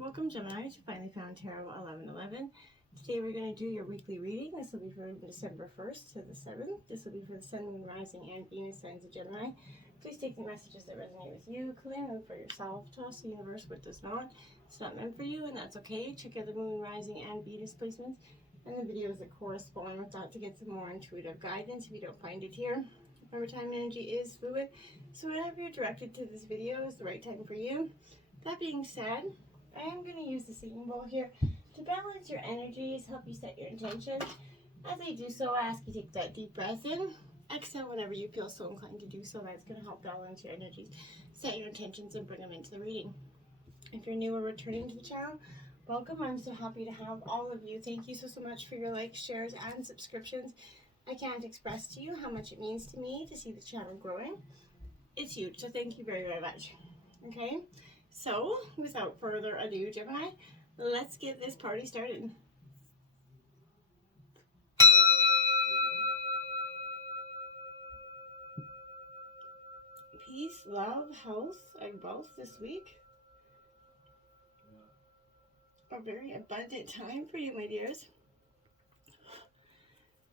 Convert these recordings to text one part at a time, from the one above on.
Welcome, Gemini, to Finally Found Tarot 1111. Today we're going to do your weekly reading. This will be for December 1st to the 7th. This will be for the Sun, Moon, Rising, and Venus signs of Gemini. Please take the messages that resonate with you, claim them for yourself, toss the universe what does not. It's not meant for you, and that's okay. Check out the Moon, Rising, and Venus placements and the videos that correspond with that to get some more intuitive guidance if you don't find it here. Remember, time energy is fluid, so whenever you're directed to this video is the right time for you. That being said, I am going to use the singing bowl here to balance your energies, help you set your intention. As I do so, I ask you to take that deep breath in. Exhale whenever you feel so inclined to do so. That's going to help balance your energies, set your intentions, and bring them into the reading. If you're new or returning to the channel, welcome. I'm so happy to have all of you. Thank you so much for your likes, shares, and subscriptions. I can't express to you how much it means to me to see the channel growing. It's huge, so thank you very, very much. Okay, so without further ado, Gemini, let's get this party started. Peace, love, health, and wealth this week. A very abundant time for you, my dears.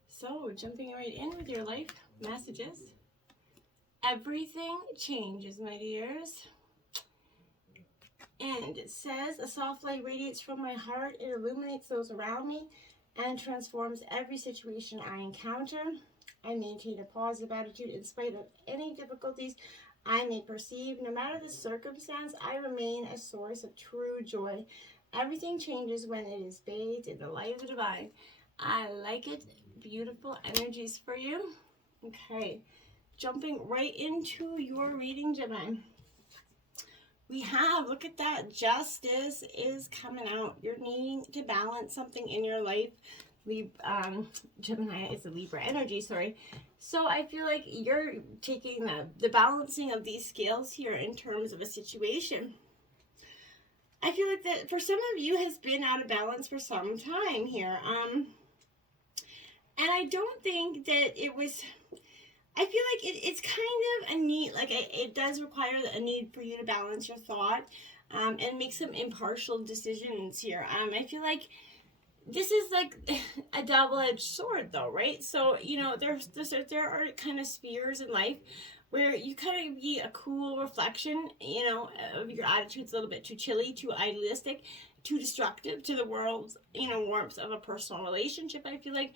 So, jumping right in with your life messages. Everything changes, my dears. And it says, a soft light radiates from my heart. It illuminates those around me and transforms every situation I encounter. I maintain a positive attitude in spite of any difficulties I may perceive. No matter the circumstance, I remain a source of true joy. Everything changes when it is bathed in the light of the divine. I like it. Beautiful energies for you. Okay, jumping right into your reading, Gemini. We have, look at that, justice is coming out. You're needing to balance something in your life. Gemini is a Libra energy, sorry. So I feel like you're taking the balancing of these scales here in terms of a situation. I feel like that for some of you has been out of balance for some time here. And I don't think that it was, I feel like it's kind of a need, like it does require a need for you to balance your thought and make some impartial decisions here. I feel like this is like a double-edged sword though, right? So, you know, there are kind of spheres in life where you kind of be a cool reflection, you know, of your attitude's a little bit too chilly, too idealistic, too destructive to the world's, you know, warmth of a personal relationship, I feel like.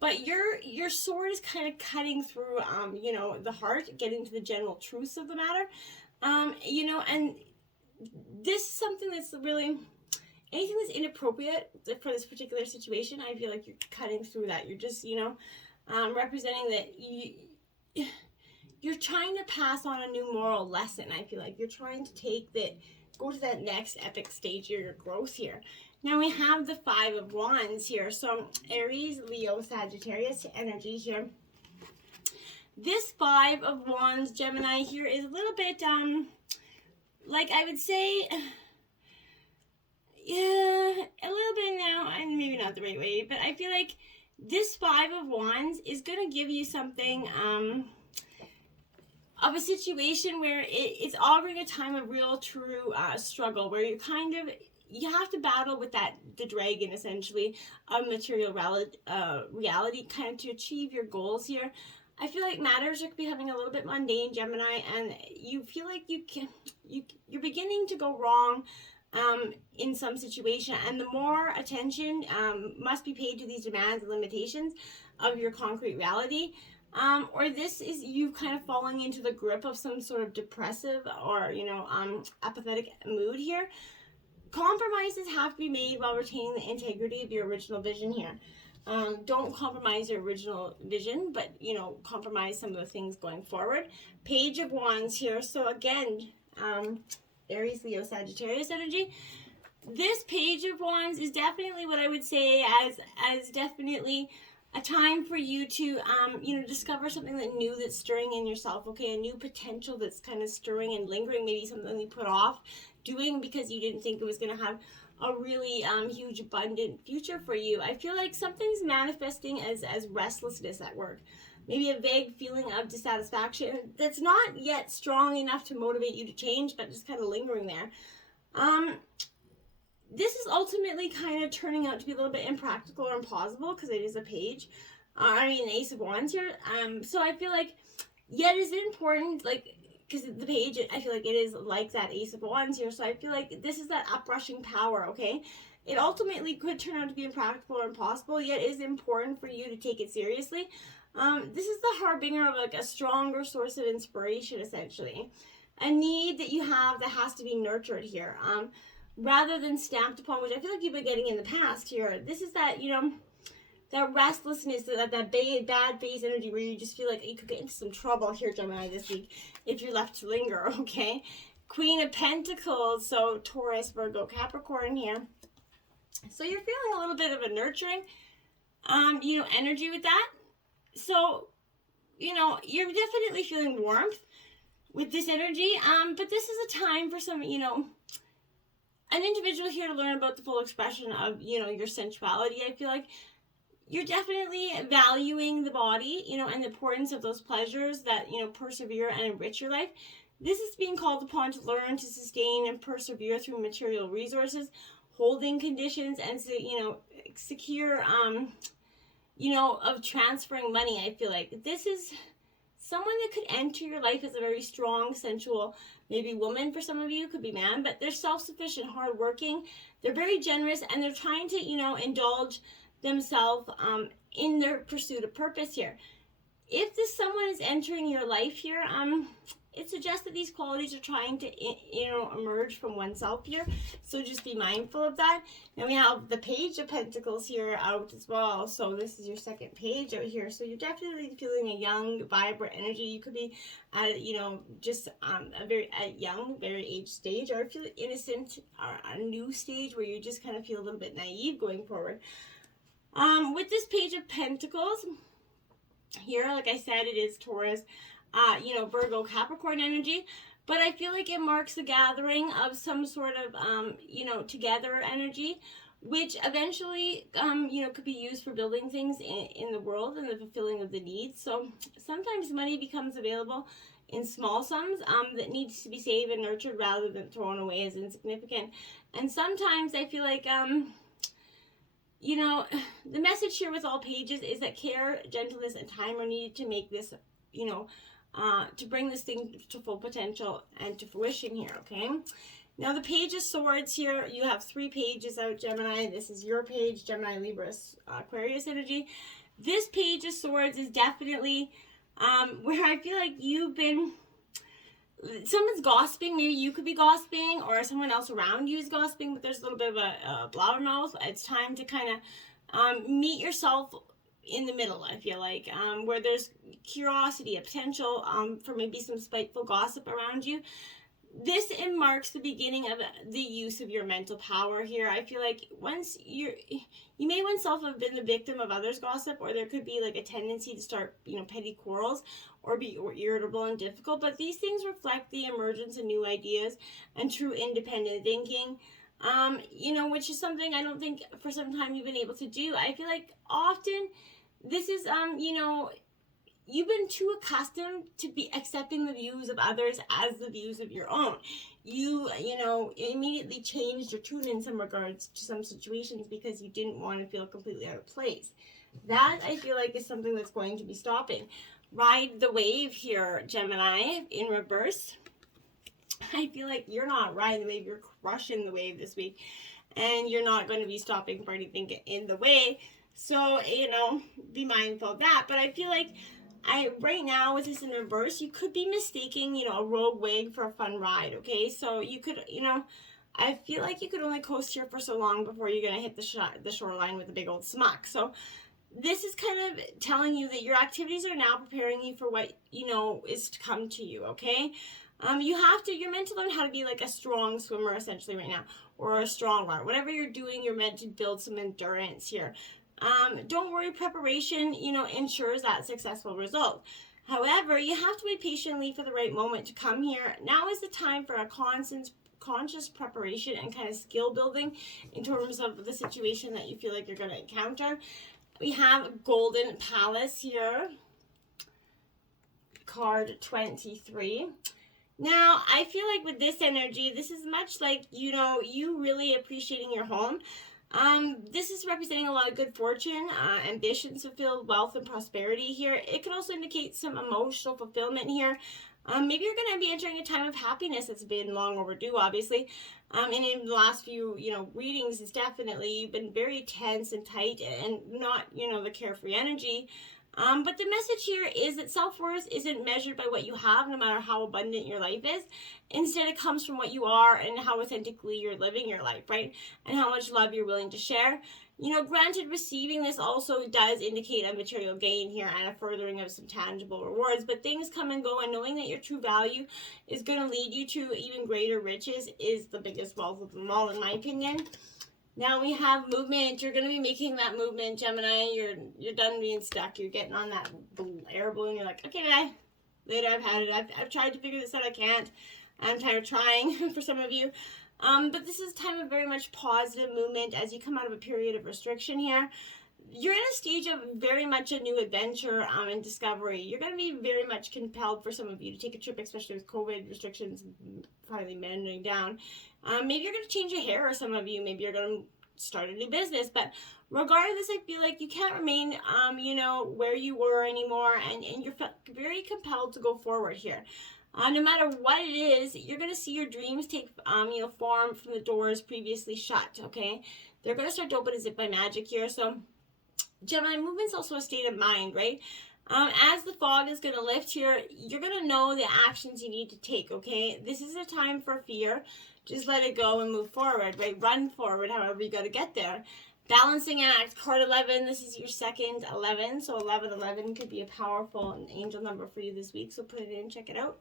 But your sword is kind of cutting through, you know, the heart, getting to the general truths of the matter. You know, and this is something that's really, anything that's inappropriate for this particular situation, I feel like you're cutting through that. You're just, you know, representing that you're trying to pass on a new moral lesson. I feel like you're trying to go to that next epic stage of your growth here. Now we have the Five of Wands here. So Aries, Leo, Sagittarius energy here. This Five of Wands, Gemini, here is a little bit, like I would say, yeah, a little bit now, and maybe not the right way, but I feel like this Five of Wands is going to give you something, of a situation where it's offering a time of real, true struggle, where you're kind of, you have to battle with the dragon, essentially, of material reality, kind of to achieve your goals here. I feel like matters are becoming a little bit mundane, Gemini, and you feel like you're beginning to go wrong in some situation, and the more attention must be paid to these demands and limitations of your concrete reality. Or this is you kind of falling into the grip of some sort of depressive or, you know, apathetic mood here. Compromises have to be made while retaining the integrity of your original vision here. Don't compromise your original vision, but, you know, compromise some of the things going forward. Page of Wands here. So again, Aries, Leo, Sagittarius energy. This Page of Wands is definitely what I would say as definitely a time for you to, you know, discover something new that's stirring in yourself, okay? A new potential that's kind of stirring and lingering, maybe something you put off doing because you didn't think it was going to have a really huge, abundant future for you. I feel like something's manifesting as restlessness at work. Maybe a vague feeling of dissatisfaction that's not yet strong enough to motivate you to change, but just kind of lingering there. this is ultimately kind of turning out to be a little bit impractical or implausible because it is a page. An Ace of Wands here. So I feel like, yet is it important, like, because the page, I feel like it is like that Ace of Wands here. So I feel like this is that uprushing power, okay? It ultimately could turn out to be impractical or impossible, yet it is important for you to take it seriously. This is the harbinger of like a stronger source of inspiration, essentially. A need that you have that has to be nurtured here. Rather than stamped upon, which I feel like you've been getting in the past here. This is that, that restlessness, that bad phase energy where you just feel like you could get into some trouble here, Gemini, this week if you're left to linger, okay? Queen of Pentacles, so Taurus, Virgo, Capricorn here. So you're feeling a little bit of a nurturing, energy with that. So, you're definitely feeling warmth with this energy, but this is a time for some, an individual here to learn about the full expression of, your sensuality. I feel like you're definitely valuing the body, and the importance of those pleasures that, persevere and enrich your life. This is being called upon to learn to sustain and persevere through material resources, holding conditions, and secure, of transferring money. I feel like this is someone that could enter your life as a very strong, sensual, maybe woman for some of you, could be man, but they're self-sufficient, hardworking, they're very generous, and they're trying to, indulge themselves in their pursuit of purpose here. If this someone is entering your life here, it suggests that these qualities are trying to, emerge from oneself here. So just be mindful of that. Then we have the Page of Pentacles here out as well. So this is your second page out here. So you're definitely feeling a young, vibrant energy. You could be at, just a young, very aged stage, or feel innocent, or a new stage where you just kind of feel a little bit naive going forward. With this Page of Pentacles here, like I said, it is Taurus, Virgo, Capricorn energy, but I feel like it marks the gathering of some sort of, together energy, which eventually, could be used for building things in the world and the fulfilling of the needs. So sometimes money becomes available in small sums that needs to be saved and nurtured rather than thrown away as insignificant. And sometimes I feel like, the message here with all pages is that care, gentleness, and time are needed to make this, to bring this thing to full potential and to fruition here, okay? Now, the Page of Swords here, you have 3 pages out, Gemini. This is your page, Gemini, Libra, Aquarius energy. This Page of Swords is definitely where I feel like someone's gossiping. Maybe you could be gossiping, or someone else around you is gossiping, but there's a little bit of a blabbermouth. It's time to kind of meet yourself in the middle, I feel like, where there's curiosity, a potential for maybe some spiteful gossip around you. This marks the beginning of the use of your mental power here. I feel like once you may oneself have been the victim of others' gossip, or there could be like a tendency to start, petty quarrels or be irritable and difficult. But these things reflect the emergence of new ideas and true independent thinking, which is something I don't think for some time you've been able to do. I feel like often this is, you've been too accustomed to be accepting the views of others as the views of your own. You immediately changed your tune in some regards to some situations because you didn't want to feel completely out of place. That, I feel like, is something that's going to be stopping. Ride the wave here, Gemini, in reverse. I feel like you're not riding the wave, you're crushing the wave this week. And you're not going to be stopping for anything in the way. So, be mindful of that. But I feel like right now with this in reverse, you could be mistaking, a rogue wig for a fun ride, okay? So you could, I feel like you could only coast here for so long before you're going to hit the shoreline with a big old smack. So this is kind of telling you that your activities are now preparing you for what, is to come to you, okay? You're meant to learn how to be like a strong swimmer essentially right now, or a strong runner. Whatever you're doing, you're meant to build some endurance here. Don't worry, preparation, ensures that successful result. However, you have to wait patiently for the right moment to come here. Now is the time for a conscious preparation and kind of skill building in terms of the situation that you feel like you're going to encounter. We have Golden Palace here, card 23. Now, I feel like with this energy, this is much like, you really appreciating your home. This is representing a lot of good fortune, ambitions, fulfilled wealth, and prosperity here. It can also indicate some emotional fulfillment here. Maybe you're going to be entering a time of happiness that's been long overdue, obviously. And in the last few, readings, it's definitely you've been very tense and tight and not, the carefree energy. But the message here is that self-worth isn't measured by what you have, no matter how abundant your life is. Instead, it comes from what you are and how authentically you're living your life, right? And how much love you're willing to share. Granted, receiving this also does indicate a material gain here and a furthering of some tangible rewards, but things come and go, and knowing that your true value is going to lead you to even greater riches is the biggest wealth of them all, in my opinion. Now we have movement. You're going to be making that movement, Gemini. You're done being stuck. You're getting on that air balloon. You're like, okay, bye. Later, I've had it. I've tried to figure this out. I can't. I'm tired of trying for some of you. But this is a time of very much positive movement as you come out of a period of restriction here. You're in a stage of very much a new adventure and discovery. You're going to be very much compelled for some of you to take a trip, especially with COVID restrictions finally mending down. Maybe you're going to change your hair, or some of you, maybe you're going to start a new business. But regardless, I feel like you can't remain, where you were anymore, and you're very compelled to go forward here. No matter what it is, you're going to see your dreams take, form from the doors previously shut, okay? They're going to start to open as if by magic here. So Gemini, movement's also a state of mind, right? As the fog is going to lift here, you're going to know the actions you need to take, okay? This is a time for fear. Just let it go and move forward, right? Run forward, however you got to get there. Balancing act, card 11. This is your second 11. So 1111 could be a powerful angel number for you this week. So put it in, check it out.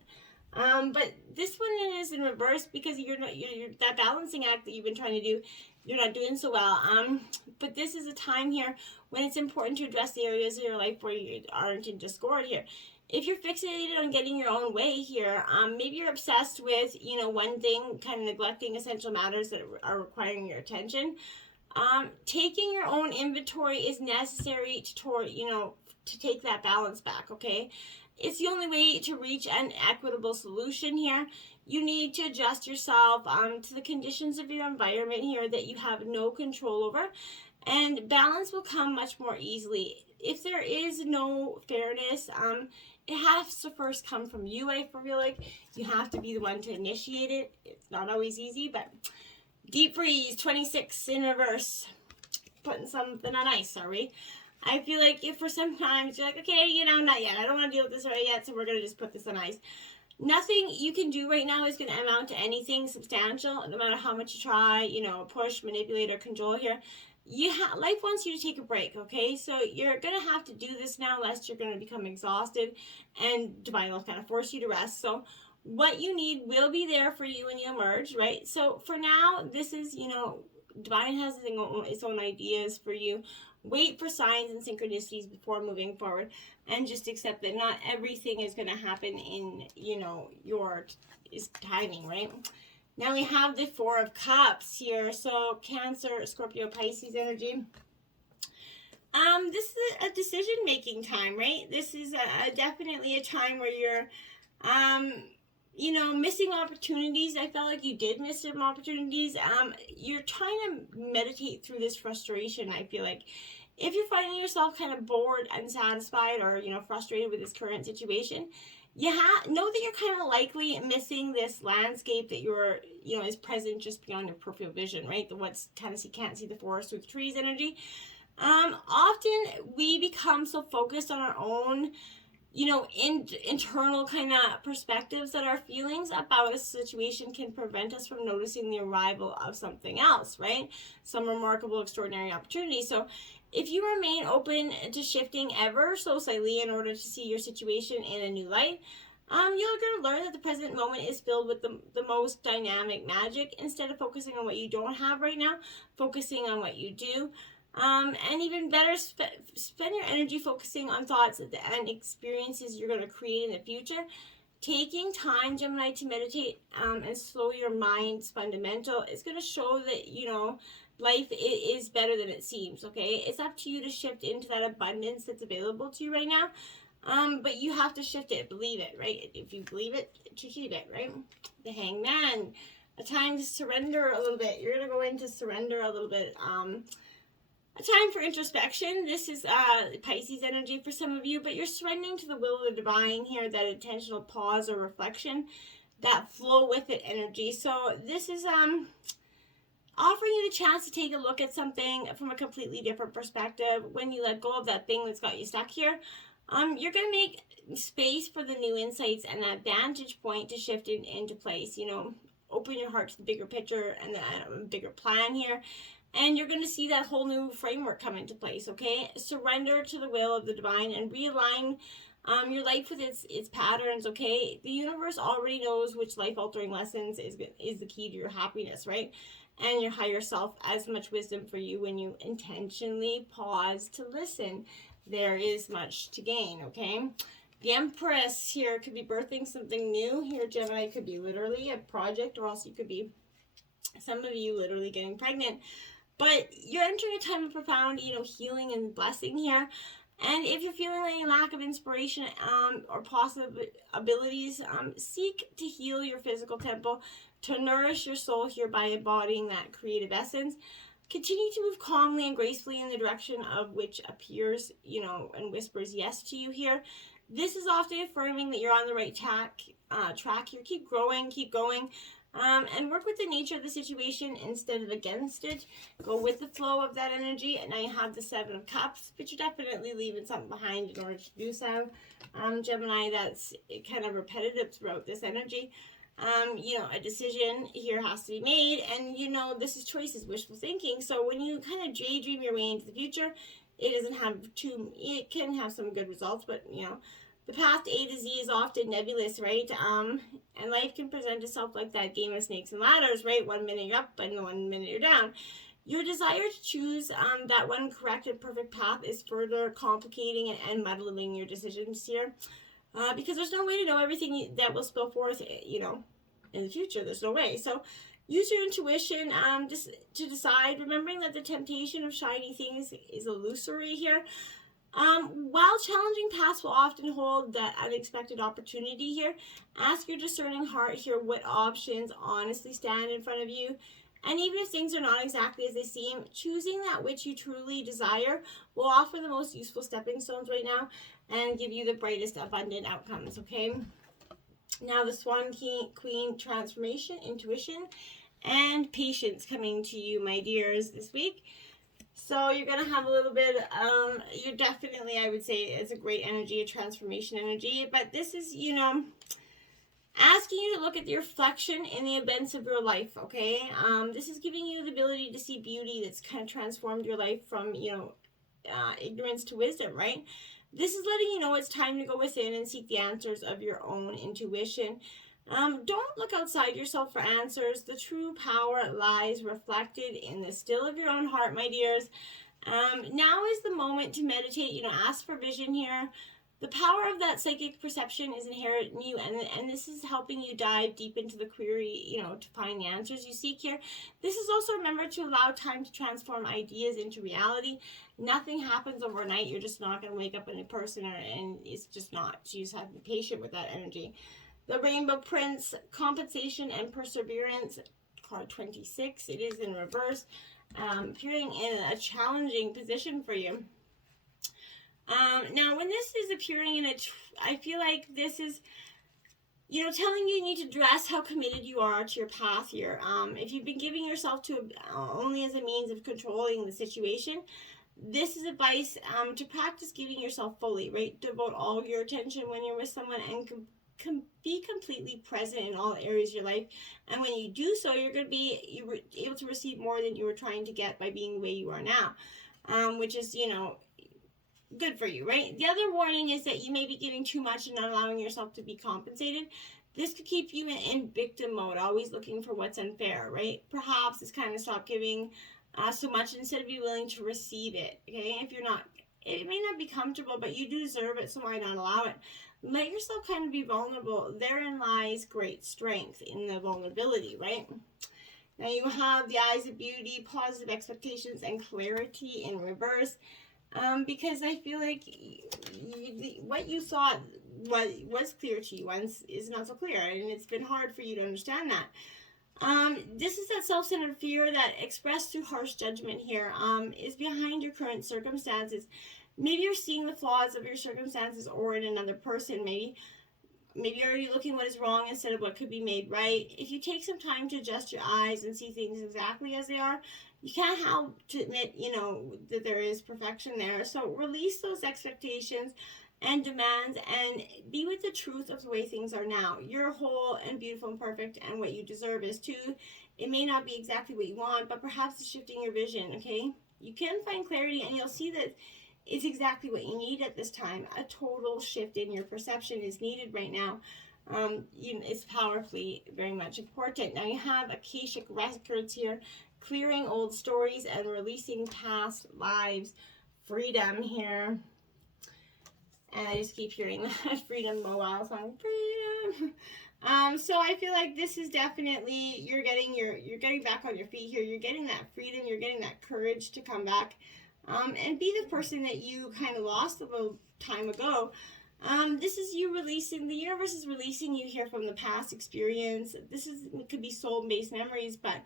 But this one is in reverse because you're that balancing act that you've been trying to do, you're not doing so well. But this is a time here when it's important to address the areas of your life where you aren't in discord here. If you're fixated on getting your own way here, maybe you're obsessed with, one thing, kind of neglecting essential matters that are requiring your attention. Taking your own inventory is necessary to take that balance back, okay? It's the only way to reach an equitable solution here. You need to adjust yourself to the conditions of your environment here that you have no control over, and balance will come much more easily. If there is no fairness, it has to first come from you. I feel like you have to be the one to initiate it. It's not always easy, but deep freeze, 26 in reverse. Putting something on ice, are we? I feel like if for sometimes you're like, okay, not yet. I don't want to deal with this right yet, so we're going to just put this on ice. Nothing you can do right now is going to amount to anything substantial, no matter how much you try, push, manipulate, or control here. Life wants you to take a break, okay? So you're going to have to do this now, lest you're going to become exhausted, and divine will kind of force you to rest. So what you need will be there for you when you emerge, right? So for now, this is, divine has its own ideas for you. Wait for signs and synchronicities before moving forward, and just accept that not everything is going to happen in, your timing, right? Now we have the Four of Cups here. So Cancer, Scorpio, Pisces energy. This is a decision-making time, right? This is definitely a time where you're, missing opportunities. I felt like you did miss some opportunities. You're trying to meditate through this frustration, I feel like. If you're finding yourself kind of bored, unsatisfied, or, frustrated with this current situation, know that you're kind of likely missing this landscape that you're, is present just beyond your peripheral vision, right? The what's kind of can't see the forest through the trees energy. Often we become so focused on our own, internal kind of perspectives that our feelings about a situation can prevent us from noticing the arrival of something else, right? Some remarkable, extraordinary opportunity. So if you remain open to shifting ever so slightly in order to see your situation in a new light, you're going to learn that the present moment is filled with the most dynamic magic. Instead of focusing on what you don't have right now, focusing on what you do. And even better, spend your energy focusing on thoughts and experiences you're going to create in the future. Taking time, Gemini, to meditate and slow your mind is fundamental. It's going to show that, life is better than it seems, okay? It's up to you to shift into that abundance that's available to you right now. But you have to shift it, believe it, right? If you believe it, achieve it, right? The Hangman, a time to surrender a little bit. You're going to go into surrender a little bit. A time for introspection. This is Pisces energy for some of you, but you're surrendering to the will of the divine here, that intentional pause or reflection, that flow with it energy. So this is offering you the chance to take a look at something from a completely different perspective. When you let go of that thing that's got you stuck here, you're going to make space for the new insights and that vantage point to shift it into place. You know, open your heart to the bigger picture and the bigger plan here. And you're going to see that whole new framework come into place, okay? Surrender to the will of the divine and realign your life with its patterns, okay? The universe already knows which life-altering lessons is the key to your happiness, right? And your higher self has much wisdom for you when you intentionally pause to listen. There is much to gain, okay? The Empress here could be birthing something new. Here, Gemini, could be literally a project, or else you could be, some of you, literally getting pregnant. But you're entering a time of profound, healing and blessing here. And if you're feeling any lack of inspiration or possibilities, seek to heal your physical temple, to nourish your soul here by embodying that creative essence. Continue to move calmly and gracefully in the direction of which appears, and whispers yes to you here. This is often affirming that you're on the right track here. Keep growing, keep going. And work with the nature of the situation instead of against it. Go with the flow of that energy. And now you have the Seven of Cups, but you're definitely leaving something behind in order to do so. Gemini, that's kind of repetitive throughout this energy. A decision here has to be made, and this is choices, wishful thinking. So when you kind of daydream your way into the future, it can have some good results, but the path to A to Z is often nebulous, right? And life can present itself like that game of snakes and ladders, right? 1 minute you're up and 1 minute you're down. Your desire to choose that one correct and perfect path is further complicating and muddling your decisions here. Because there's no way to know everything that will spill forth, in the future. There's no way. So use your intuition just to decide, remembering that the temptation of shiny things is illusory here. While challenging paths will often hold that unexpected opportunity here, ask your discerning heart here what options honestly stand in front of you. And even if things are not exactly as they seem, choosing that which you truly desire will offer the most useful stepping stones right now and give you the brightest abundant outcomes, okay? Now the Swan Queen transformation, intuition, and patience coming to you, my dears, this week. So you're going to have a little bit, you're definitely, I would say, it's a great energy, a transformation energy. But this is, asking you to look at the reflection in the events of your life, okay? This is giving you the ability to see beauty that's kind of transformed your life from, ignorance to wisdom, right? This is letting you know it's time to go within and seek the answers of your own intuition. Don't look outside yourself for answers. The true power lies reflected in the still of your own heart, my dears. Now is the moment to meditate, ask for vision here. The power of that psychic perception is inherent in you, and this is helping you dive deep into the query, to find the answers you seek here. This is also, remember, to allow time to transform ideas into reality. Nothing happens overnight. You're just not going to wake up in a person, and it's just not. You just have to be patient with that energy. The Rainbow Prince, compensation and perseverance, card 26. It is in reverse, appearing in a challenging position for you. Now, when this is appearing I feel like this is, telling you need to address how committed you are to your path here. If you've been giving yourself to only as a means of controlling the situation, this is advice to practice giving yourself fully, right? Devote all your attention when you're with someone and be completely present in all areas of your life. And when you do so, you're going to be able to receive more than you were trying to get by being the way you are now, which is, good for you, right? The other warning is that you may be giving too much and not allowing yourself to be compensated. This could keep you in victim mode, always looking for what's unfair, right? Perhaps it's kind of stop giving so much instead of be willing to receive it, okay? If you're not, it may not be comfortable, but you do deserve it, so why not allow it? Let yourself kind of be vulnerable. Therein lies great strength, in the vulnerability, right? Now you have the eyes of beauty, positive expectations, and clarity in reverse. because I feel like what you thought was clear to you once is not so clear, and it's been hard for you to understand that. This is that self-centered fear that expressed through harsh judgment here, is behind your current circumstances. Maybe you're seeing the flaws of your circumstances or in another person. Maybe you're already looking what is wrong instead of what could be made right. If you take some time to adjust your eyes and see things exactly as they are, you can't help to admit, that there is perfection there. So release those expectations and demands and be with the truth of the way things are now. You're whole and beautiful and perfect, and what you deserve is too. It may not be exactly what you want, but perhaps it's shifting your vision, okay? You can find clarity, and you'll see that it's exactly what you need at this time. A total shift in your perception is needed right now. It's powerfully very much important. Now you have Akashic records here, clearing old stories and releasing past lives. Freedom here. And I just keep hearing that Freedom Mobile song, Freedom. So I feel like this is definitely, you're getting back on your feet here. You're getting that freedom. You're getting that courage to come back. And be the person that you kind of lost a little time ago. This is you releasing, the universe is releasing you here from the past experience. It could be soul-based memories, but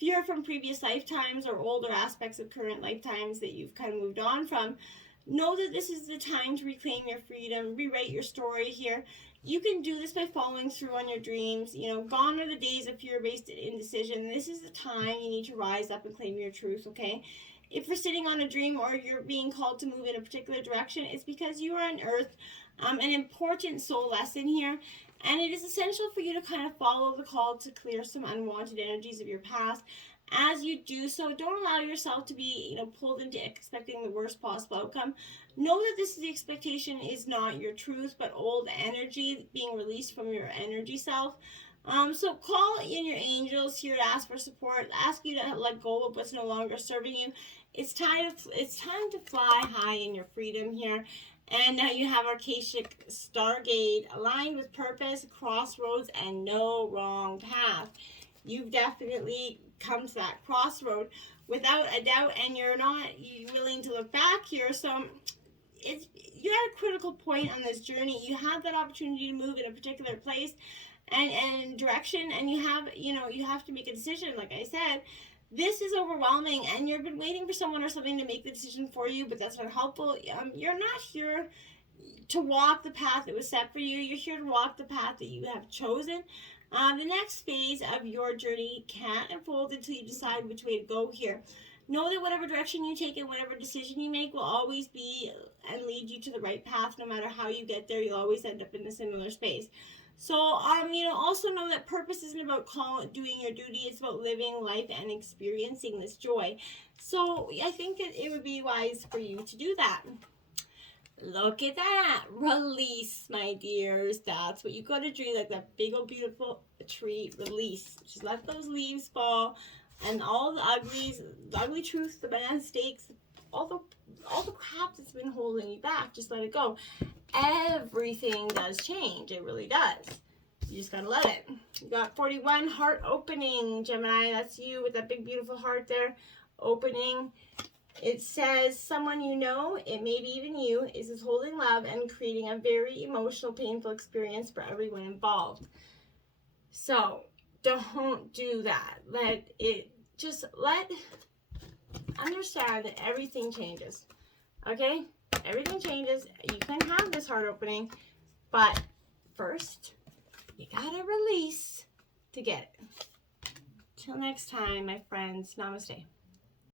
fear from previous lifetimes or older aspects of current lifetimes that you've kind of moved on from. Know that this is the time to reclaim your freedom, rewrite your story here. You can do this by following through on your dreams. Gone are the days of fear-based indecision. This is the time you need to rise up and claim your truth, okay? If you're sitting on a dream or you're being called to move in a particular direction, it's because you are unearthed an important soul lesson here. And it is essential for you to kind of follow the call to clear some unwanted energies of your past. As you do so, don't allow yourself to be, pulled into expecting the worst possible outcome. Know that the expectation is not your truth, but old energy being released from your energy self. So call in your angels here to ask for support, ask you to let go of what's no longer serving you. It's time to fly high in your freedom here. And now you have Akashic Stargate, aligned with purpose, crossroads, and no wrong path. You've definitely come to that crossroad without a doubt, and you're not willing to look back here. So you're at a critical point on this journey. You have that opportunity to move in a particular place and direction, and you have to make a decision. Like I said, this is overwhelming, and you've been waiting for someone or something to make the decision for you, but that's not helpful. You're not here to walk the path that was set for you. You're here to walk the path that you have chosen. The next phase of your journey can't unfold until you decide which way to go here. Know that whatever direction you take and whatever decision you make will always be and lead you to the right path. No matter how you get there, you'll always end up in a similar space. So, also know that purpose isn't about doing your duty. It's about living life and experiencing this joy. So, I think that it would be wise for you to do that. Look at that. Release, my dears. That's what you got to do. Like that big old beautiful tree. Release. Just let those leaves fall. And all the ugly truths, the banana stakes, all the crap that's been holding you back, just let it go. Everything does change. It really does. You just gotta let it. You got 41, heart opening, Gemini. That's you with that big beautiful heart there. Opening. It says someone you know, it may be even you, is withholding love and creating a very emotional, painful experience for everyone involved. So don't do that. Understand that everything changes. Okay? Everything changes. You can have this heart opening, but first, you gotta release to get it. Till next time, my friends. Namaste.